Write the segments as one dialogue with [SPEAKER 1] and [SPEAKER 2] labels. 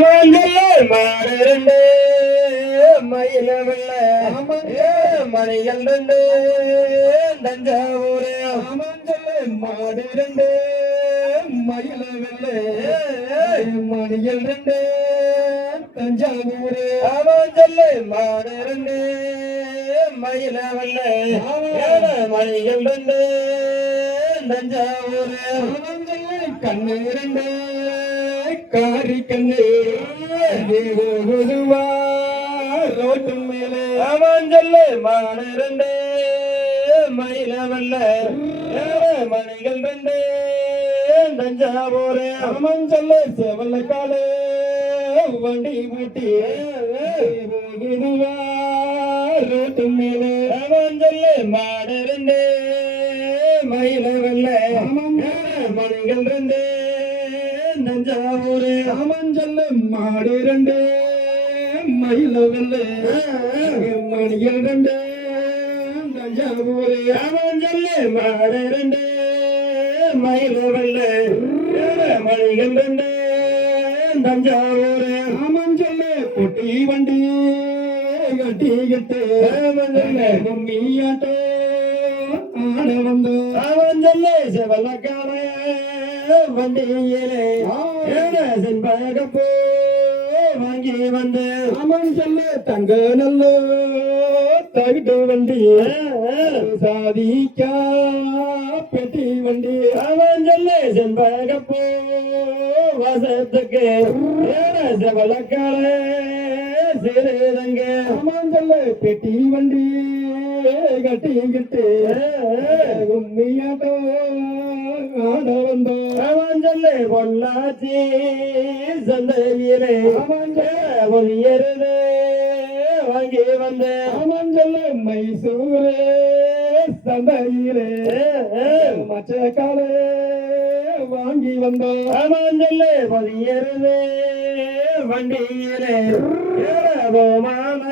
[SPEAKER 1] மாடு மயில வெள்ள மணிகள் ரெண்டு தஞ்சாவூர் மாடு ரெண்டு மயில வெள்ள மணிகள் ரெண்டு தஞ்சாவூர் அவன் மாடு ரெண்டு மயில வெள்ள மணிகள் ரெண்டு தஞ்சாவூர் கண்ணு ரெண்டு காரி கண்ணு. ஓடுவா ரோட்டு மேலே. அவன் சொல்லு மாடு ரெண்டு மயில வெள்ள. மணிகள் ரெண்டு தஞ்சாவூர். அவன் சொல்லு செவல்ல காலு வண்டி ஊட்டி ஓடுவா ரோட்டு மேலே. அவன் சொல்லு மாடு ரெண்டு மயில வெள்ள. மணிகள் ரெண்டு தஞ்சாவூர் அவன் சொல்லு மாடு ரெண்டு மயில வெள்ள மணிகள் ரெண்டு தஞ்சாவூர் அவன் சொல்லு மாடு ரெண்டு மயில வெள்ள மணிகள் ரெண்டு தஞ்சாவூர் அவன் சொல்லு குட்டி வண்டி கட்டிக்கிட்டு மம்மியாட்டோ ஆட வந்து அவன் சொல்லு செவலக்கார வண்டியிலே செண்பகப்போ வாங்கி வந்து? அவன் சொல்லு தங்க நல்ல தகிட்டு வண்டி சாதிக்கா பெட்டி வண்டி. அவன் சொல்லு செண்பகப்போ வசத்துக்கு செவலக்கார சிறுதங்க அவன் சொல்லு பெட்டி வண்டி கட்டிக்கிட்டு உண்மையாட்டோ ஆட வந்தோ அவன் சொல்லு பொள்ளாச்சி சந்தையிலே அவன் ஒளியருது வாங்கி வந்த. அவன் சொல்லு மைசூரு சந்தையிலே மச்சக்காலே வாங்கி வந்தோம் அவன் சொல்லு பொதியருது வண்டியிலே ஏறவோமான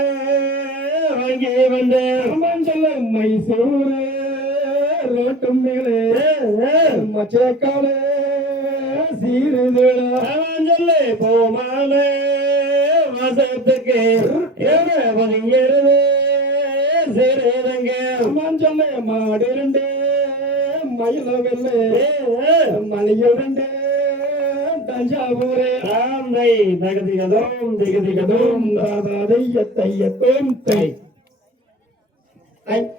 [SPEAKER 1] வாங்கி சொல்லு மைசூரு ரோட்டும் மேலே மச்சக்காலே சொல்லு போமாலே வாசத்துக்கு சேருதங்க. அவன் சொல்லு மாடு ரெண்டு மயில வெள்ளே மலையில் ரெண்டு தஞ்சாவூரே. ஆந்தை தகதிகதோம் திகதிகதோம். தாதா தைய தைய தோம் தை. 哎